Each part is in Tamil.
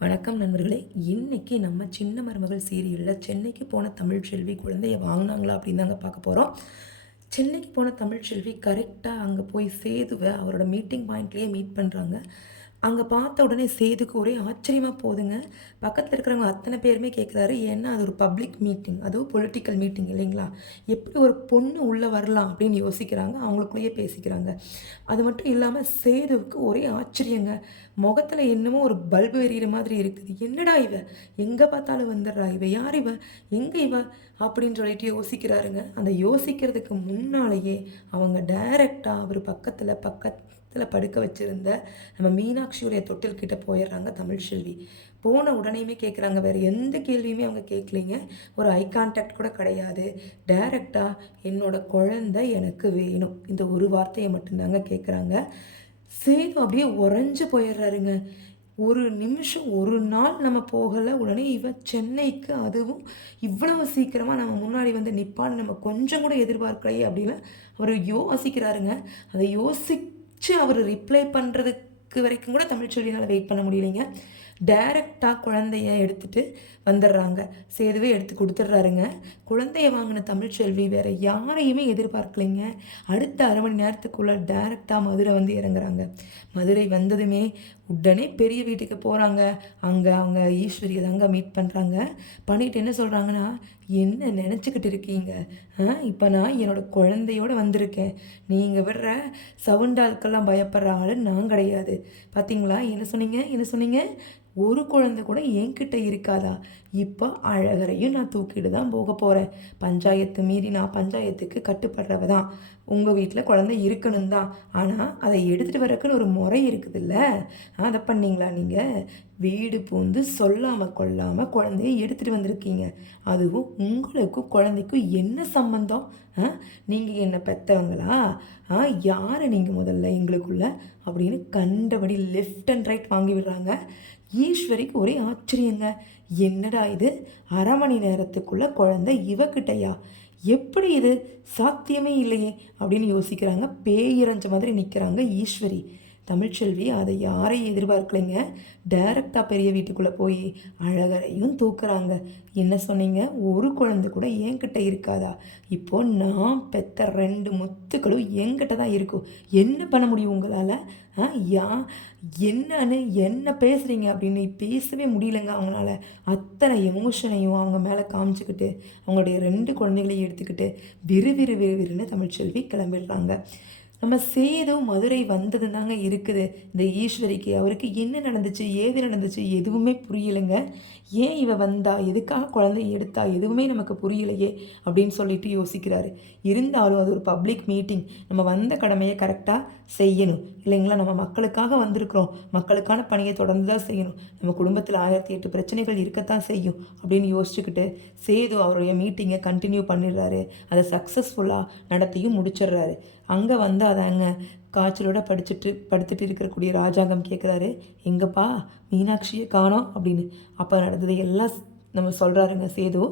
வணக்கம் நண்பர்களே. இன்னைக்கு நம்ம சின்ன மருமகள் சீரியலில் சென்னைக்கு போன தமிழ்ச்செல்வி குழந்தைய வாங்கினாங்களா அப்படின்னு தாங்க பார்க்க போகிறோம். சென்னைக்கு போன தமிழ்ச்செல்வி கரெக்டாக அங்கே போய் சேதுவை அவரோட மீட்டிங் பாயிண்ட்லேயே மீட் பண்ணுறாங்க. அங்கே பார்த்த உடனே சேதுக்கு ஒரே ஆச்சரியமாக போகுதுங்க. பக்கத்தில் இருக்கிறவங்க அத்தனை பேருமே கேட்குறாரு, ஏன்னா அது ஒரு பப்ளிக் மீட்டிங், அதுவும் பொலிட்டிக்கல் மீட்டிங் இல்லைங்களா? எப்படி ஒரு பொண்ணு உள்ளே வரலாம் அப்படின்னு யோசிக்கிறாங்க, அவங்களுக்குள்ளேயே பேசிக்கிறாங்க. அது மட்டும் இல்லாமல் சேதுவுக்கு ஒரே ஆச்சரியங்க. முகத்தில் என்னமோ ஒரு பல்பு எரியிற மாதிரி இருக்குது. என்னடா இவ, எங்கே பார்த்தாலும் வந்துடுறா, இவ யார் இவ, எங்கே இவ அப்படின்னு சொல்லிட்டு யோசிக்கிறாருங்க. அந்த யோசிக்கிறதுக்கு முன்னாலேயே அவங்க டைரெக்டாக அவர் பக்கத்தில் படுக்க வச்சுருந்த நம்ம மீனாட்சியுடைய தொட்டில் கிட்ட போயிடுறாங்க தமிழ்ச்செல்வி. போன உடனேயுமே கேட்குறாங்க, வேறு எந்த கேள்வியுமே அவங்க கேட்கலைங்க. ஒரு ஐ கான்டாக்ட் கூட கிடையாது. டைரெக்டாக என்னோட குழந்தை எனக்கு வேணும், இந்த ஒரு வார்த்தையை மட்டும்தாங்க கேட்குறாங்க. சேது அப்படியே உறைஞ்சு போயிடுறாருங்க. ஒரு நிமிஷம் ஒரு நாள் நம்ம போகலை, உடனே இவன் சென்னைக்கு, அதுவும் இவ்வளவு சீக்கிரமாக நம்ம முன்னாடி வந்து நிற்பான்னு நம்ம கொஞ்சம் கூட எதிர்பார்க்கலையே அப்படின்னு அவர் யோசிக்கிறாருங்க. அதை அவர் ரிப்ளை பண்ணுறதுக்கு வரைக்கும் கூட தமிழ்ச்செல்வினால் வெயிட் பண்ண முடியலைங்க. டைரெக்டாக குழந்தைய எடுத்துகிட்டு வந்துடுறாங்க. சேதுவே எடுத்து கொடுத்துட்றாருங்க. குழந்தைய வாங்கின தமிழ்ச்செல்வி வேறு யாரையுமே எதிர்பார்க்கலைங்க. அடுத்த அரை மணி நேரத்துக்குள்ளே டைரெக்டாக மதுரை வந்து இறங்குறாங்க. மதுரை வந்ததுமே உடனே பெரிய வீட்டுக்கு போகிறாங்க. அங்கே அவங்க ஈஸ்வரியை தாங்க மீட் பண்ணுறாங்க. பண்ணிட்டு என்ன சொல்கிறாங்கன்னா, என்ன நினச்சிக்கிட்டு இருக்கீங்க, இப்போ நான் என்னோடய குழந்தையோடு வந்திருக்கேன். நீங்கள் விடுற சவுண்டாளுக்கெல்லாம் பயப்படுற ஆள் நான் கிடையாது. பார்த்தீங்களா, என்ன சொன்னீங்க, ஒரு குழந்தை கூட என்கிட்ட இருக்காதா? இப்போ அழகரையும் நான் தூக்கிட்டு தான் போக போகிறேன். பஞ்சாயத்து மீறி நான் பஞ்சாயத்துக்கு கட்டுப்படுறவ தான். உங்கள் வீட்டில் குழந்தை இருக்கணும் தான், ஆனால் அதை எடுத்துகிட்டு வரக்குன்னு ஒரு முறை இருக்குதுல்ல, அதை பண்ணிங்களா நீங்கள்? வீடு பூந்து சொல்லாமல் கொள்ளாமல் குழந்தைய எடுத்துகிட்டு வந்திருக்கீங்க. அதுவும் உங்களுக்கும் குழந்தைக்கும் என்ன சம்பந்தம்? நீங்கள் என்ன பெற்றவங்களா? யார் நீங்கள் முதல்ல எங்களுக்குள்ள அப்படின்னு கண்டபடி லெஃப்ட் அண்ட் ரைட் வாங்கி விடுறாங்க. ஈஸ்வரிக்கு ஒரே ஆச்சரியங்க. என்னடா இது, அரை மணி நேரத்துக்குள்ளே குழந்தை இவக்கிட்டையா? எப்படி இது சாத்தியமே இல்லையே அப்படின்னு யோசிக்கிறாங்க. பேயிரஞ்ச மாதிரி நிற்கிறாங்க ஈஸ்வரி. தமிழ்ச்செல்வி அதை யாரையும் எதிர்பார்க்கலைங்க. டைரெக்டாக பெரிய வீட்டுக்குள்ளே போய் அழகரையும் தூக்குறாங்க. என்ன சொன்னீங்க, ஒரு குழந்தை கூட என்கிட்ட இருக்காதா? இப்போ நான் பெற்ற 2 முத்துக்களும் என்கிட்ட தான் இருக்கும். என்ன பண்ண முடியும் உங்களால்? என்னன்னு என்ன பேசுகிறீங்க அப்படின்னு பேசவே முடியலைங்க அவங்களால. அத்தனை எமோஷனையும் அவங்க மேலே காமிச்சிக்கிட்டு அவங்களுடைய 2 குழந்தைகளையும் எடுத்துக்கிட்டு விறுவிறுன்னு தமிழ்ச்செல்வி கிளம்பிடுறாங்க. நம்ம சேது மதுரை வந்தது தாங்க இருக்குது இந்த ஈஸ்வரிக்கு. அவருக்கு என்ன நடந்துச்சு, ஏது நடந்துச்சு எதுவுமே புரியலைங்க. ஏன் இவ வந்தா, எதுக்காக குழந்தைய எடுத்தா, எதுவுமே நமக்கு புரியலையே அப்படின்னு சொல்லிட்டு யோசிக்கிறாரு. இருந்தாலும் அது ஒரு பப்ளிக் மீட்டிங், நம்ம வந்த கடமையை கரெக்டாக செய்யணும் இல்லைங்களா? நம்ம மக்களுக்காக வந்திருக்கிறோம், மக்களுக்கான பணியை தொடர்ந்து தான் செய்யணும். நம்ம குடும்பத்தில் 1008 பிரச்சனைகள் இருக்கத்தான் செய்யும் அப்படின்னு யோசிச்சுக்கிட்டு சேது அவருடைய மீட்டிங்கை கண்டினியூ பண்ணிடுறாரு. அதை சக்ஸஸ்ஃபுல்லாக நடத்தியும் முடிச்சிடுறாரு. அங்கே வந்து அதாங்க காய்ச்சலோட படுத்துட்டு இருக்கக்கூடிய ராஜாங்கம் கேட்குறாரு, எங்கப்பா மீனாட்சியை காணோம் அப்படின்னு. அப்போ நடந்தது எல்லாம் நம்ம சொல்கிறாருங்க சேது.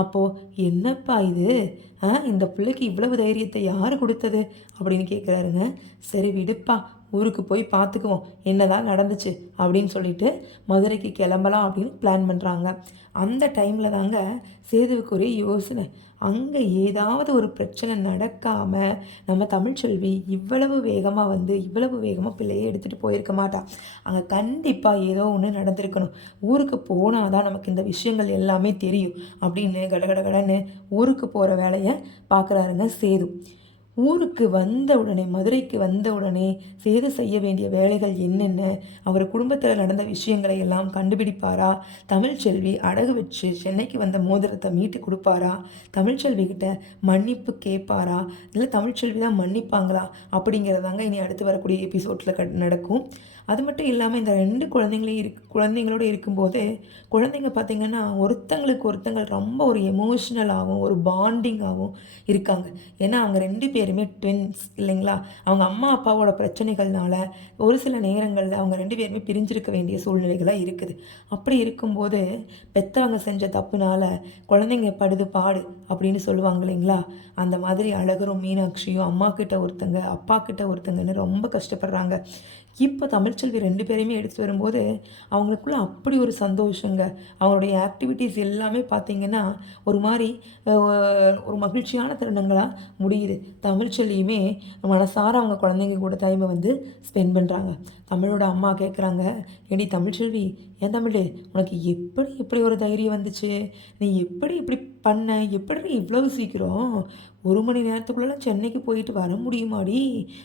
அப்போது என்னப்பா இது, இந்த பிள்ளைக்கு இவ்வளவு தைரியத்தை யார் கொடுத்தது அப்படின்னு கேட்குறாருங்க. சரி விடுப்பா, ஊருக்கு போய் பார்த்துக்குவோம் என்னதான் நடந்துச்சு அப்படின்னு சொல்லிட்டு மதுரைக்கு கிளம்பலாம் அப்படின்னு பிளான் பண்ணுறாங்க. அந்த டைமில் தாங்க சேதுவுக்கு ஒரே யோசனை, அங்கே ஏதாவது ஒரு பிரச்சனை நடக்காமல் நம்ம தமிழ்ச்செல்வி இவ்வளவு வேகமாக பிள்ளையை எடுத்துகிட்டு போயிருக்க மாட்டா. அங்கே கண்டிப்பாக ஏதோ ஒன்று நடந்திருக்கணும். ஊருக்கு போனால் தான் நமக்கு இந்த விஷயங்கள் எல்லாமே தெரியும் அப்படின்னு கடகடன்னு ஊருக்கு போகிற வேலையை பார்க்குறாருங்க சேது. ஊருக்கு வந்த உடனே, மதுரைக்கு வந்த உடனே சேது செய்ய வேண்டிய வேலைகள் என்னென்ன, அவர் குடும்பத்தில் நடந்த விஷயங்களை எல்லாம் கண்டுபிடிப்பாரா? தமிழ்ச்செல்வி அடகு வச்சு சென்னைக்கு வந்த மோதிரத்தை மீட்டு கொடுப்பாரா? தமிழ்ச்செல்வி கிட்ட மன்னிப்பு கேட்பாரா? இல்லை தமிழ்ச்செல்வி தான் மன்னிப்பாங்களா? அப்படிங்கிறதாங்க இனி அடுத்து வரக்கூடிய எபிசோடில் நடக்கும். அது மட்டும் இல்லாமல் இந்த 2 குழந்தைங்களோடு இருக்கும்போது குழந்தைங்க பார்த்திங்கன்னா ஒருத்தங்கள் ரொம்ப ஒரு எமோஷ்னலாகவும் ஒரு பாண்டிங்காகவும் இருக்காங்க. ஏன்னா அவங்க 2 பேருமே ட்வின்ஸ் இல்லைங்களா? அவங்க அம்மா அப்பாவோட பிரச்சனைகள்னால ஒரு சில நேரங்களில் அவங்க 2 பேருமே பிரிஞ்சிருக்க வேண்டிய சூழ்நிலைகளாக இருக்குது. அப்படி இருக்கும்போது பெற்றவங்க செஞ்ச தப்புனால குழந்தைங்க படுது பாடு அப்படின்னு சொல்லுவாங்க இல்லைங்களா? அந்த மாதிரி அழகரும் மீனாட்சியும் அம்மா கிட்ட ஒருத்தங்க அப்பா கிட்ட ஒருத்தங்கன்னு ரொம்ப கஷ்டப்படுறாங்க. இப்போ தமிழ்ச்செல்வி 2 பேரையுமே எடுத்துட்டு வரும்போது, அவங்களுக்குள்ள அப்படி ஒரு சந்தோஷங்க. அவங்களுடைய ஆக்டிவிட்டீஸ் எல்லாமே பார்த்தீங்கன்னா, ஒரு மாரி அ ஒரு மகிழ்ச்சியான தருணங்களா முடியுது. தமிழ்ச்செல்வியுமே மனசார அவங்க குழந்தைங்க கூட டைம வந்து ஸ்பெண்ட் பண்றாங்க. தமிழோட அம்மா கேட்குறாங்க, "ஏன்டி தமிழ்ச்செல்வி, ஏன் தமிழு உனக்கு எப்படி இப்படி ஒரு தைரியம் வந்துச்சு? நீ எப்படி இப்படி பண்ண? எப்புட்றீ இவ்வளவு சீக்கிரம் 1 மணி நேரத்துக்குள்ளலாம் சென்னைக்கு போயிட்டு வர முடியுமாடி?"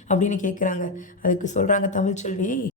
அப்படின்னு கேட்குறாங்க. அதுக்கு சொல்றாங்க தமிழ்ச்செல்வி